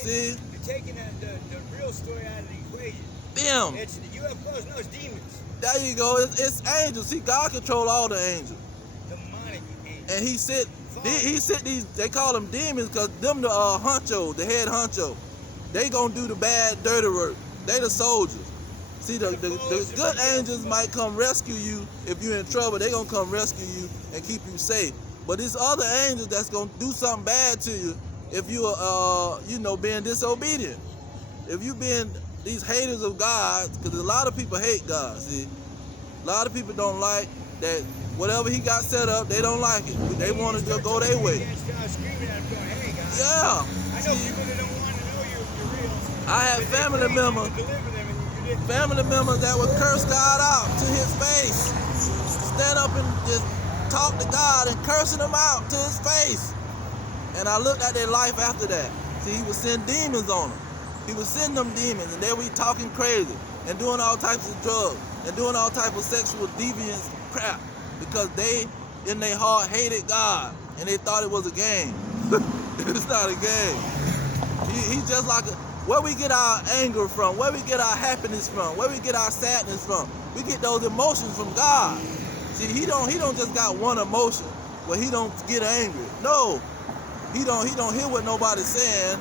See? You're taking the real story out of the equation. Them. It's the UFOs, no, it's demons. There you go. It's angels. See, God control all the angels. Demonic angels. And he sent these, they call them demons because them the honcho, the head honcho. They gonna do the bad, dirty work. They the soldiers. See, the good angels might come rescue you if you're in trouble. They gonna come rescue you and keep you safe. But there's other angels that's gonna do something bad to you if you being disobedient. If you being these haters of God, because a lot of people hate God. See, a lot of people don't like that. Whatever he got set up, they don't like it. They want to just go their way. Yeah. I know people that don't want to know you're real. I have family members that would curse God out to his face. Stand up and just talk to God and cursing him out to his face. And I looked at their life after that. See, he would send demons on them. He would send them demons, and they would be talking crazy and doing all types of drugs and doing all types of sexual deviance crap because they, in their heart, hated God and they thought it was a game. It's not a game. He's just like where we get our anger from, where we get our happiness from, where we get our sadness from. We get those emotions from God. See, he don't just got one emotion where he don't get angry. No, he don't hear what nobody's saying.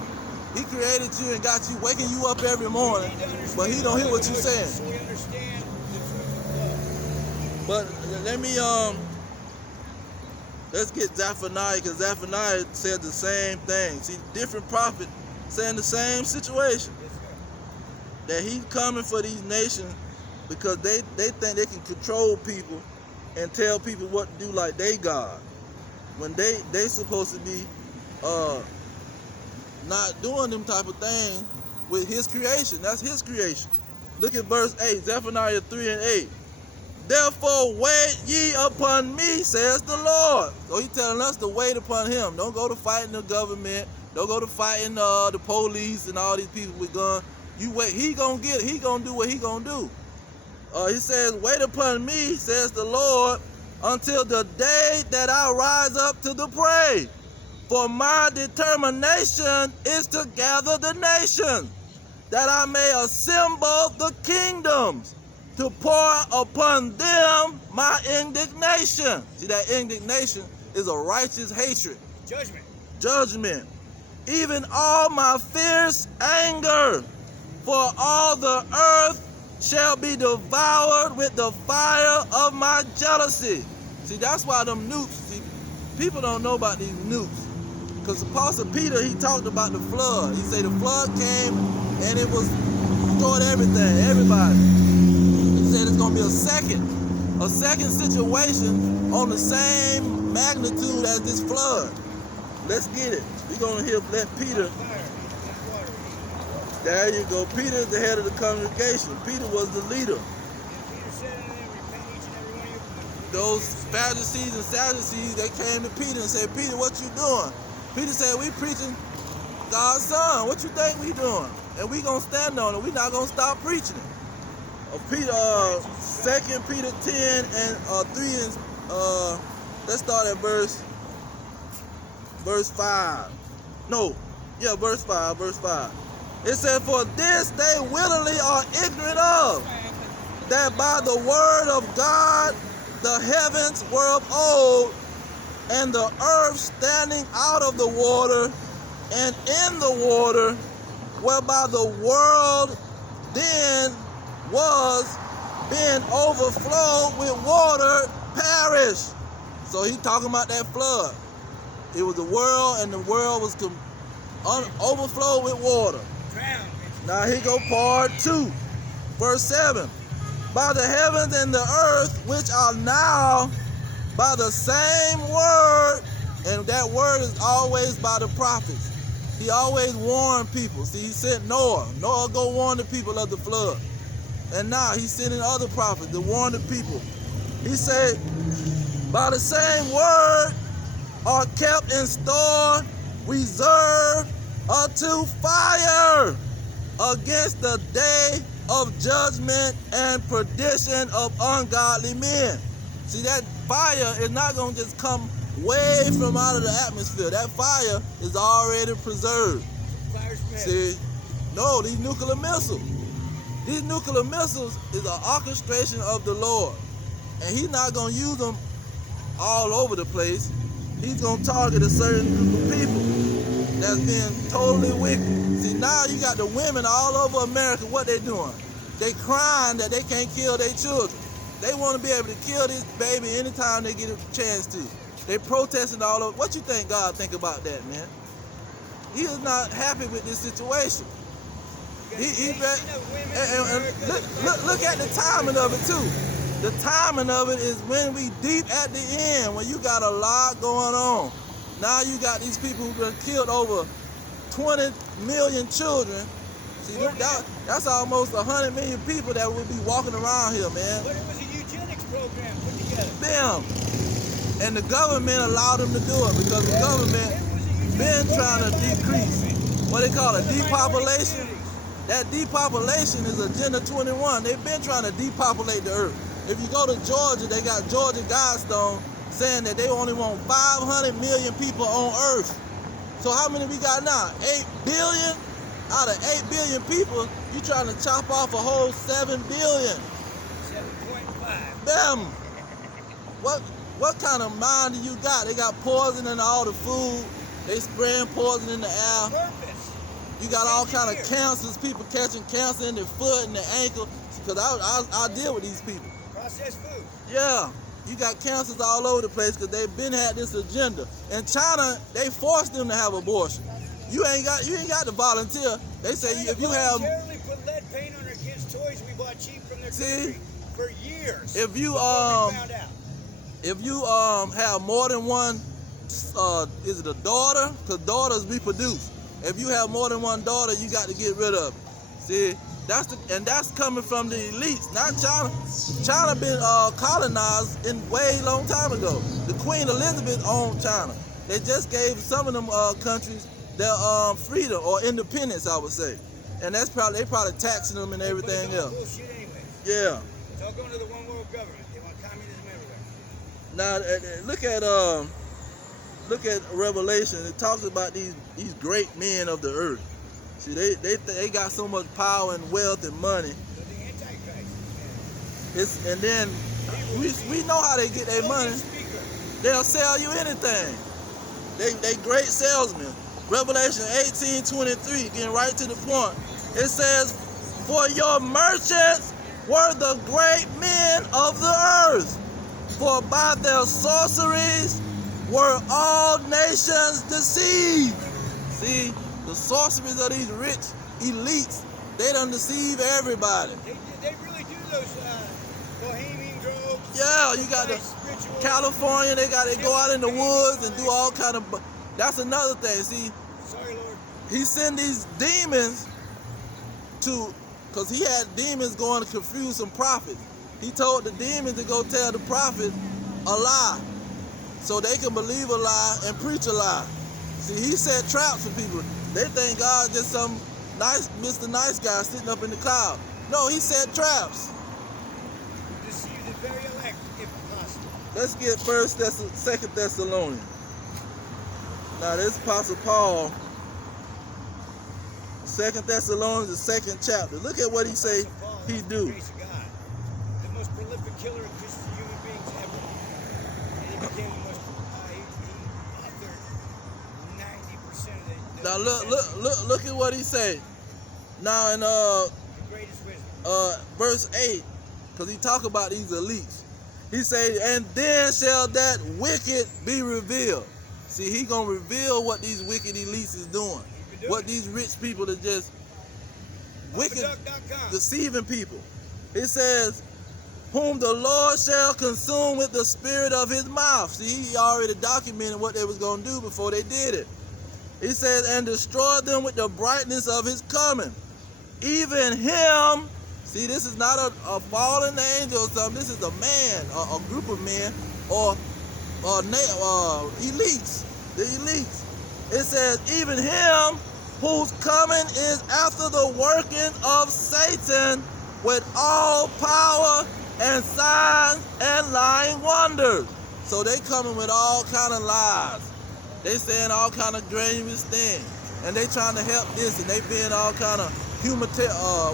He created you and got you, waking you up every morning, but he don't hear what you're saying. So we understand the truth of love. But let me let's get Zephaniah, because Zephaniah said the same thing. See, different prophet saying the same situation. That he's coming for these nations because they think they can control people and tell people what to do like they God. When they supposed to be not doing them type of things with his creation. That's his creation. Look at verse 8, Zephaniah 3:8. Therefore wait ye upon me, says the Lord. So he's telling us to wait upon him. Don't go to fighting the government. Don't go to fighting the police and all these people with guns. You wait. He gonna get it. He gonna do what he gonna do. He says, wait upon me, says the Lord, until the day that I rise up to the prey. For my determination is to gather the nations, that I may assemble the kingdoms, to pour upon them my indignation. See, that indignation is a righteous hatred. Judgment. Even all my fierce anger, for all the earth shall be devoured with the fire of my jealousy. See, that's why them nukes, see, people don't know about these nukes. Because Apostle Peter, he talked about the flood. He said the flood came and it was destroyed everything, everybody. He said it's going to be a second situation on the same magnitude as this flood. Let's get it. We're going to let Peter. There you go. Peter is the head of the congregation. Peter was the leader. Those Pharisees and Sadducees, they came to Peter and said, Peter, what you doing? Peter said, we preaching God's son. What you think we doing? And we going to stand on it. We not going to stop preaching it. Peter, 2 Peter 10 and 3 and let's start at verse 5. Verse 5. It said, for this they willingly are ignorant of, that by the word of God the heavens were of old, and the earth standing out of the water and in the water, whereby the world then was being overflowed with water, perished. So he talking about that flood. It was the world, and the world was overflowed with water. Now here go part 2, verse 7. By the heavens and the earth, which are now by the same word, and that word is always by the prophets. He always warned people. See, he sent Noah. Noah go warn the people of the flood. And now he's sending other prophets to warn the people. He said, by the same word are kept in store, reserved unto fire against the day of judgment and perdition of ungodly men. See, that fire is not going to just come way from out of the atmosphere. That fire is already preserved. fires from heaven. See, no, these nuclear missiles. These nuclear missiles is an orchestration of the Lord. And he's not going to use them all over the place. He's going to target a certain group of people that's being totally wicked. See, now you got the women all over America, what they doing? They crying that they can't kill their children. They want to be able to kill this baby anytime they get a chance to. They protesting all over. What you think God think about that, man? He is not happy with this situation. Look at the timing of it too. The timing of it is when we deep at the end, when you got a lot going on. Now you got these people who've been killed over 20 million children. See, that's almost 100 million people that would be walking around here, man. But it was a eugenics program put together. Damn. And the government allowed them to do it because the government been trying to decrease what they call a depopulation. That depopulation is Agenda 21. They've been trying to depopulate the earth. If you go to Georgia, they got Georgia Guidestone saying that they only want 500 million people on earth. So how many we got now? 8 billion? Out of 8 billion people, you trying to chop off a whole 7 billion. 7.5. Damn. What kind of mind do you got? They got poison in all the food. They spraying poison in the air. Purpose. You got all kind of cancers, people catching cancer in their foot and their ankle. Because I deal with these people. Processed food. Yeah. You got cancers all over the place because they've been had this agenda. In China, they forced them to have abortion. You ain't got to volunteer. They say China if you have voluntarily put lead paint on their kids' toys we bought cheap from their country for years. If you before we found out. if you have more than one, is it a daughter? Because daughters reproduce. If you have more than one daughter, you got to get rid of it. See, that's coming from the elites, not China. China been colonized in way long time ago. The Queen Elizabeth owned China. They just gave some of them countries their freedom or independence, I would say, and they probably taxing them and everything else. Bullshit anyway. Yeah. It's all going to the one world government. They want communism everywhere. Now look at Revelation. It talks about these great men of the earth. See, they got so much power and wealth and money. So the Antichrist. And then we know how they get their money. They'll sell you anything. They great salesmen. Revelation 18:23, getting right to the point. It says, "For your merchants were the great men of the earth, for by their sorceries were all nations deceived." See, the sorceries of these rich elites, they done deceive everybody. They really do those bohemian groves. Yeah, you got the rituals. California, they go out in the woods and do all kind of. That's another thing. See, Sorry, Lord. he sent these demons because he had demons going to confuse some prophets. He told the demons to go tell the prophets a lie, so they can believe a lie and preach a lie. See, he set traps for people. They think God just some nice, Mr. Nice Guy sitting up in the cloud. No, he set traps. Deceive the very elect, if possible. Let's get 2 Thessalonians. Now this Apostle Paul, 2 Thessalonians, the 2nd chapter. Look at what he say he do. The grace of God. The most prolific killer of Christian human beings ever. And he became the most, he authored 90% of the Now look at what he say. Now in the greatest wisdom. verse 8, because he talk about these elites. He say, "And then shall that wicked be revealed." See, he gonna reveal what these wicked elites is doing. What these rich people are just wicked, deceiving people. It says, "Whom the Lord shall consume with the spirit of his mouth." See, he already documented what they was gonna do before they did it. He says, "And destroy them with the brightness of his coming. Even him," see, this is not a fallen angel or something. This is a man, a group of men, or elites, the elites. It says, "Even him whose coming is after the working of Satan with all power and signs and lying wonders." So they coming with all kind of lies. They saying all kind of grievous things. and they trying to help this, and they being all kind of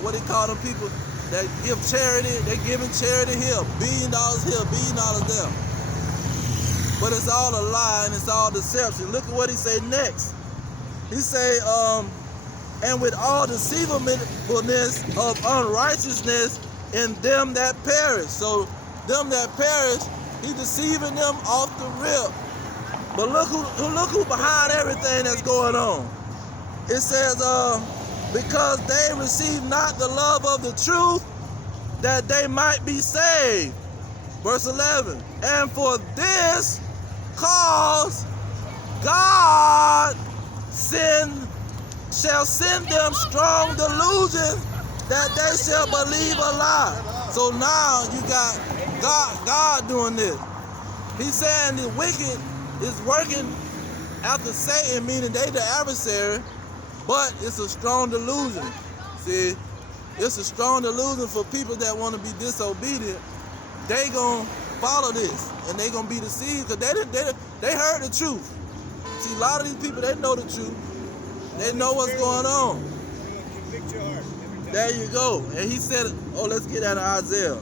what they call them people that give charity. They giving charity here, $1 billion here, $1 billion there. But it's all a lie and it's all deception. Look at what he say next. He say, and with all deceivableness of unrighteousness in them that perish. So them that perish, he deceiving them off the rip. But look who behind everything that's going on. It says, because they receive not the love of the truth, that they might be saved. Verse 11, and for this cause God shall send them strong delusion that they shall believe a lie. So now you got God doing this. He's saying the wicked is working after Satan, meaning they the adversary, but it's a strong delusion. See, it's a strong delusion for people that want to be disobedient. They gonna follow this and they gonna be deceived because they heard the truth. See, a lot of these people, they know the truth. They know what's going on. Convict your heart every time. There you go. And he said, oh, let's get out of Isaiah.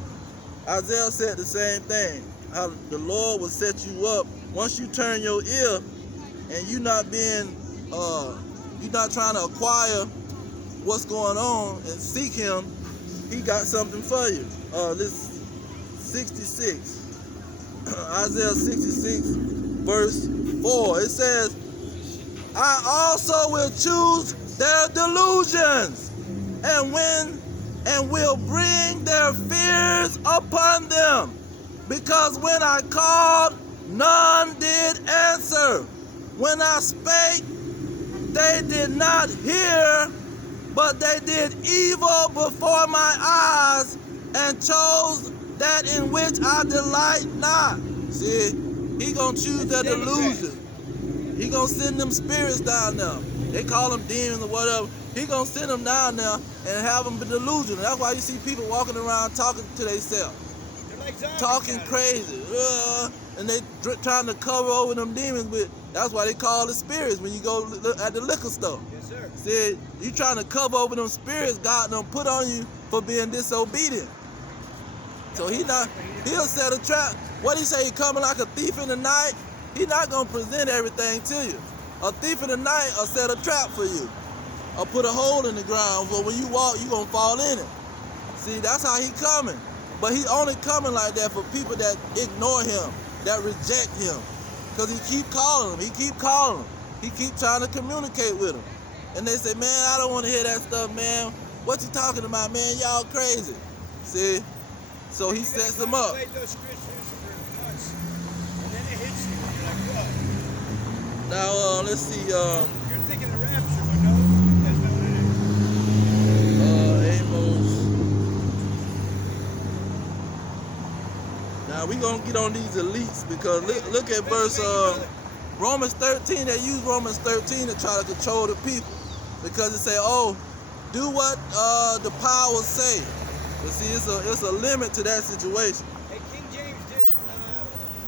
Isaiah said the same thing. How the Lord will set you up once you turn your ear and you're not trying to acquire what's going on and seek him. He got something for you. This 66. Isaiah 66 verse 4. It says, I also will choose their delusions and will bring their fears upon them. Because when I called, none did answer. When I spake, they did not hear, but they did evil before my eyes and chose that in which I delight not. See, he gonna choose their delusion. He gonna send them spirits down there. They call them demons or whatever. He gonna send them down there and have them be delusional. That's why you see people walking around talking to themselves. Like talking crazy. And they trying to cover over them demons with, that's why they call it spirits when you go at the liquor store. Yes, sir. See, you trying to cover over them spirits God done put on you for being disobedient. So he'll set a trap. What he say, he coming like a thief in the night? He not gonna present everything to you. A thief in the night will set a trap for you. Or put a hole in the ground where when you walk, you gonna fall in it. See, that's how he coming. But he only coming like that for people that ignore him, that reject him. Because he keep calling them, he keep calling them. He keep trying to communicate with them. And they say, man, I don't want to hear that stuff, man. What you talking about, man? Y'all crazy. See? So he sets them up. Those scriptures for months, and then it hits you. You're like, what? Now, let's see. You're thinking the rapture, but no, that's not what it is. Amos. Now we gonna get on these elites because look at verse Romans 13. They use Romans 13 to try to control the people because it say, oh, do what the powers say. But see, it's a limit to that situation. Hey, King James did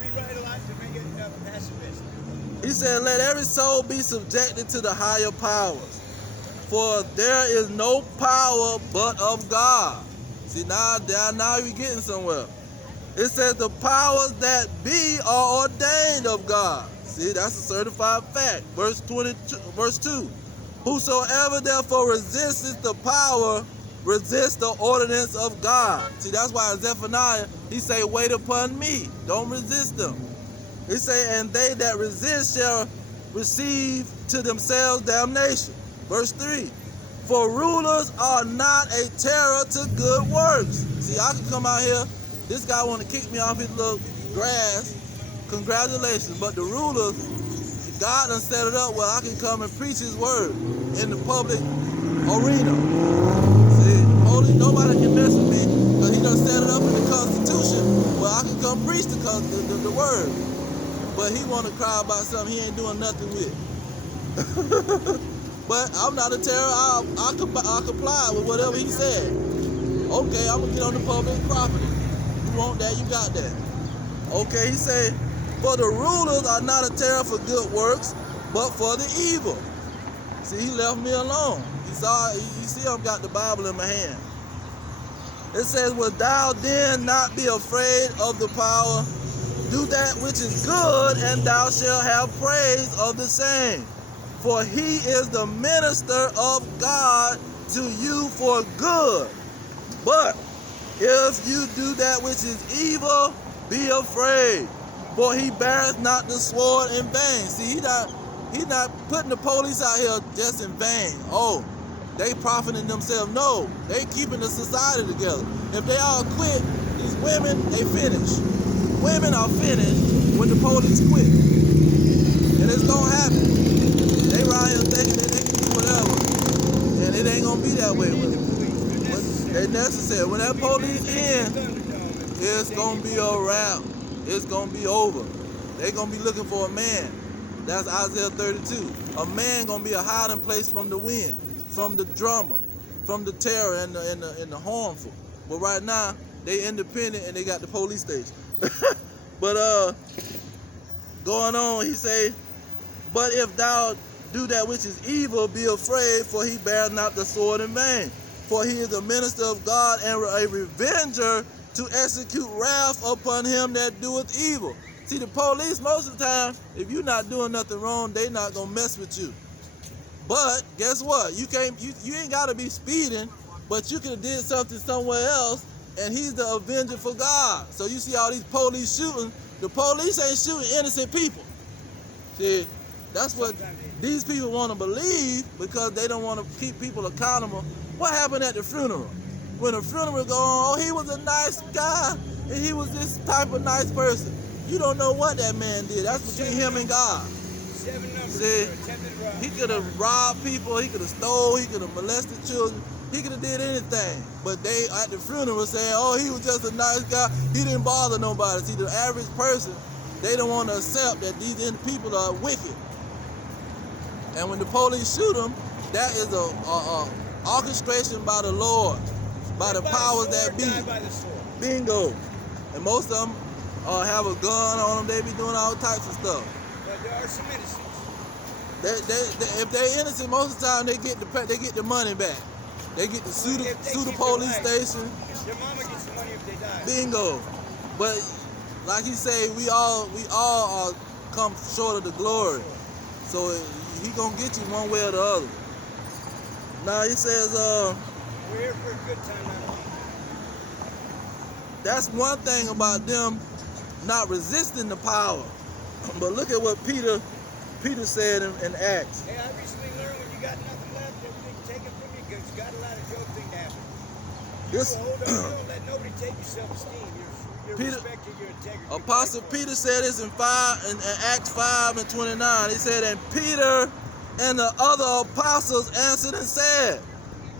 rewrite a lot to make it pacifist. He said, let every soul be subjected to the higher powers, for there is no power but of God. See, now you're getting somewhere. It says the powers that be are ordained of God. See, that's a certified fact. Verse 2. Whosoever therefore resisteth the power, resist the ordinance of God. See, that's why in Zephaniah, he say, wait upon me. Don't resist them. He say, and they that resist shall receive to themselves damnation. Verse 3. For rulers are not a terror to good works. See, I can come out here. This guy want to kick me off his little grass. Congratulations. But the rulers, God done set it up where I can come and preach his word in the public arena. See, nobody can mess with me because he done set it up in the Constitution where I can come preach the word. But he want to cry about something he ain't doing nothing with. But I'm not a terror. I comply with whatever he said. Okay, I'm going to get on the public property. You want that, you got that. Okay, he said, for the rulers are not a terror for good works, but for the evil. See, he left me alone. You see I've got the Bible in my hand. It says, "Wilt thou then not be afraid of the power? Do that which is good, and thou shalt have praise of the same. For he is the minister of God to you for good. But if you do that which is evil, be afraid. For he beareth not the sword in vain." See, he's not putting the police out here just in vain. Oh, they profiting themselves. No, they keeping the society together. If they all quit, these women, they finish. Women are finished when the police quit. And it's gonna happen. They right here thinking that they can do whatever. And it ain't gonna be that way. They necessary. When that police in, it's gonna be a wrap. It's gonna be over. They gonna be looking for a man. That's Isaiah 32. A man gonna be a hiding place from the wind, from the drama, from the terror and the harmful. But right now, they independent and they got the police station. But going on, he say, "But if thou do that which is evil, be afraid, for he beareth not the sword in vain. For he is a minister of God and a revenger to execute wrath upon him that doeth evil." See, the police, most of the time, if you're not doing nothing wrong, they not gonna mess with you. But guess what? You ain't gotta be speeding, but you could have did something somewhere else, and he's the avenger for God. So you see all these police shooting. The police ain't shooting innocent people. See, that's what these people want to believe, because they don't want to keep people accountable. What happened at the funeral? When the funeral go on, oh, he was a nice guy, and he was this type of nice person. You don't know what that man did. That's between him and God. See, he could have robbed people, he could have stole, he could have molested children, he could have did anything. But they at the funeral saying, oh, he was just a nice guy, he didn't bother nobody. See, the average person, they don't want to accept that these people are wicked. And when the police shoot them, that is a orchestration by the Lord, by the powers that be. Bingo. And most of them have a gun on them. They be doing all types of stuff. But there are some innocents. If they're innocent, most of the time they get the money back. They get to sue the police station. Your mama gets the money if they die. Bingo. But like he say, we all are come short of the glory. So he gonna get you one way or the other. Now he says, we're here for a good time, not that's one thing about them not resisting the power. But look at what Peter said in Acts. Hey, I recently learned when you got nothing left, everything's taken from you because you got to allow the joke thing to happen. You hold on, you don't let nobody take your self-esteem, your respect, and your integrity. Apostle Peter said this in Acts 5:29. He said, "And Peter and the other apostles answered and said,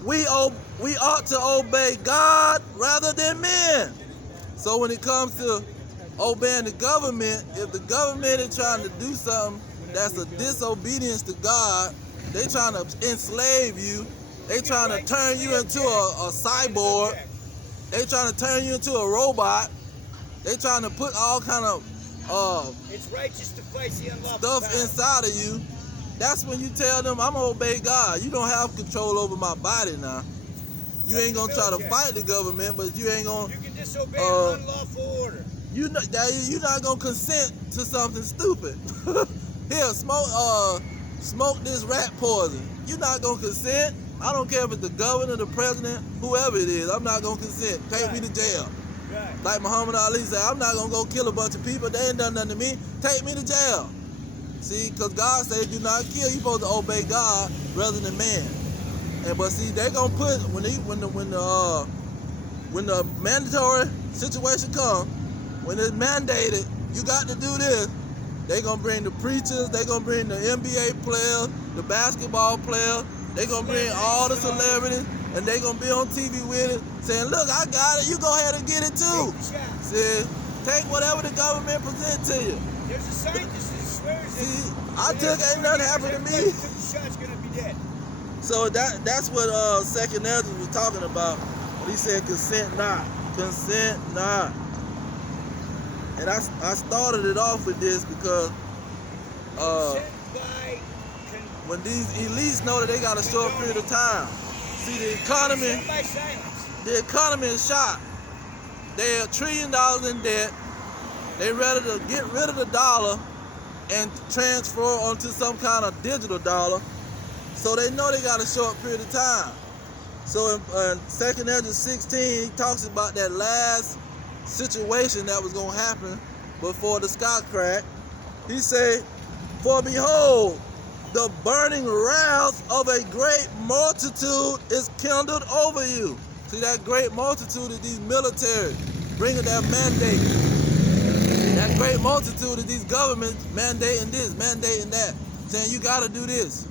we ought to obey God rather than men." So when it comes to obeying the government, if the government is trying to do something that's a disobedience to God, they trying to enslave you, they trying to turn you into a cyborg, they trying to turn you into a robot, they trying to put all kind of it's righteous to fight the unlawful stuff power inside of you. That's when you tell them, I'm gonna obey God. You don't have control over my body now. You ain't gonna try to fight the government, but you ain't gonna. You can disobey an unlawful order. You're not gonna consent to something stupid. Here, smoke this rat poison. You're not gonna consent. I don't care if it's the governor, the president, whoever it is. I'm not gonna consent. Take me to jail. Right. Like Muhammad Ali said, I'm not gonna go kill a bunch of people. They ain't done nothing to me. Take me to jail. See, because God said, do not kill. You're supposed to obey God rather than man. But see, they gonna put when the mandatory situation comes, when it's mandated, you got to do this. They gonna bring the preachers. They gonna bring the NBA players, the basketball players. They gonna bring all the celebrities, and they gonna be on TV with it, saying, "Look, I got it. You go ahead and get it too." See, take whatever the government present to you. There's a scientist that swears See, I took ain't nothing happened to me. Took the shot's gonna be dead. So that's what Second Ezra was talking about when he said consent not. Consent not. And I started it off with this because Consent by when these elites know that they got a short period of time. See, the economy is shot. They're $1 trillion in debt. They ready to get rid of the dollar and transfer onto some kind of digital dollar. So they know they got a short period of time. So in 2nd Ezra 16, he talks about that last situation that was going to happen before the sky cracked. He said, "For behold, the burning wrath of a great multitude is kindled over you." See, that great multitude is these military bringing their mandate. That great multitude is these governments mandating this, mandating that, saying you got to do this.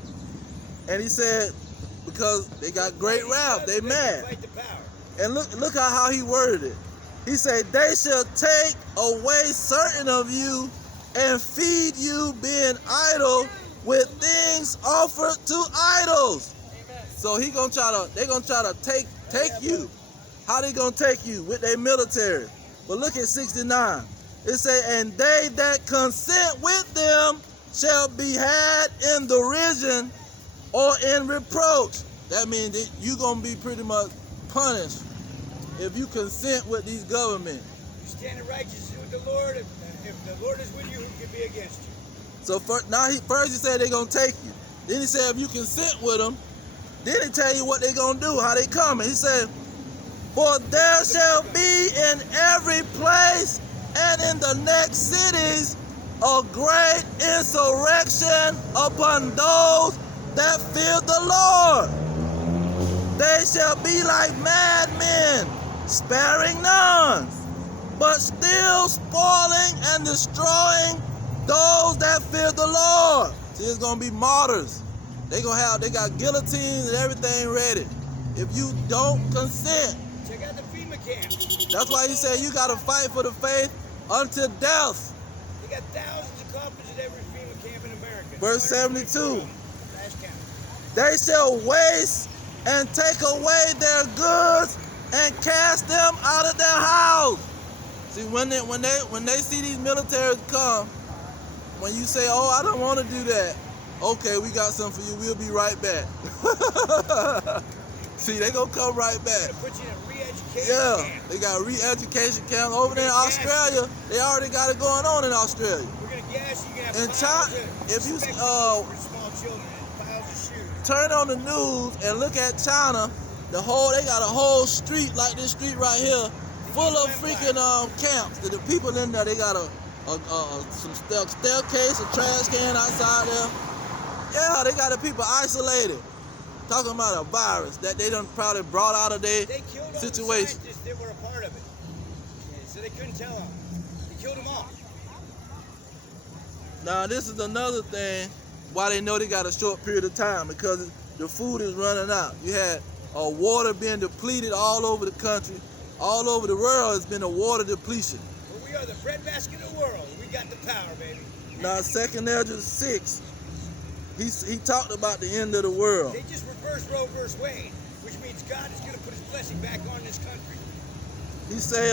And he said, because they got great wrath, they mad. And look how he worded it. He said, "They shall take away certain of you and feed you, being idle with things offered to idols." Amen. So they gonna try to take you. How they gonna take you? With their military. But look at 69. It say, "And they that consent with them shall be had in derision or in reproach." That means that you gonna be pretty much punished if you consent with these government. You stand in righteousness with the Lord. If the Lord is with you, who can be against you? So first he said they're gonna take you. Then he said if you consent with them, then he tell you what they gonna do, how they coming. He said, "For there shall be in every place and in the next cities a great insurrection upon those that fear the Lord. They shall be like madmen, sparing none, but still spoiling and destroying those that fear the Lord." See, it's gonna be martyrs. They got guillotines and everything ready. If you don't consent. Check out the FEMA camp. That's why he said you gotta fight for the faith until death. They got thousands of coffins at every FEMA camp in America. Verse 72. "They shall waste and take away their goods and cast them out of their house." See, when they see these militaries come, when you say, "Oh, I don't want to do that," okay, we got something for you. We'll be right back. See, they gonna come right back. Put you in a re-education camp. They got re-education camp over there in Australia. They already got it going on in Australia. We're gonna gas you. You're gonna have in China, if you small children and piles of shoes. Turn on the news and look at China, they got a whole street like this street right here, full of freaking camps. The people in there, they got some staircase, a trash can outside there. Yeah, they got the people isolated. Talking about a virus that they done probably brought out of their situation. They killed all the scientists that were a part of it. So they couldn't tell them. They killed them all. Now this is another thing why they know they got a short period of time, because the food is running out. You had water being depleted all over the country. All over the world has been a water depletion. Well, we are the breadbasket of the world. We got the power, baby. Now 2nd Ezra 6, he talked about the end of the world. They just reversed Roe versus Wade, which means God is going to put his blessing back on this country. He say,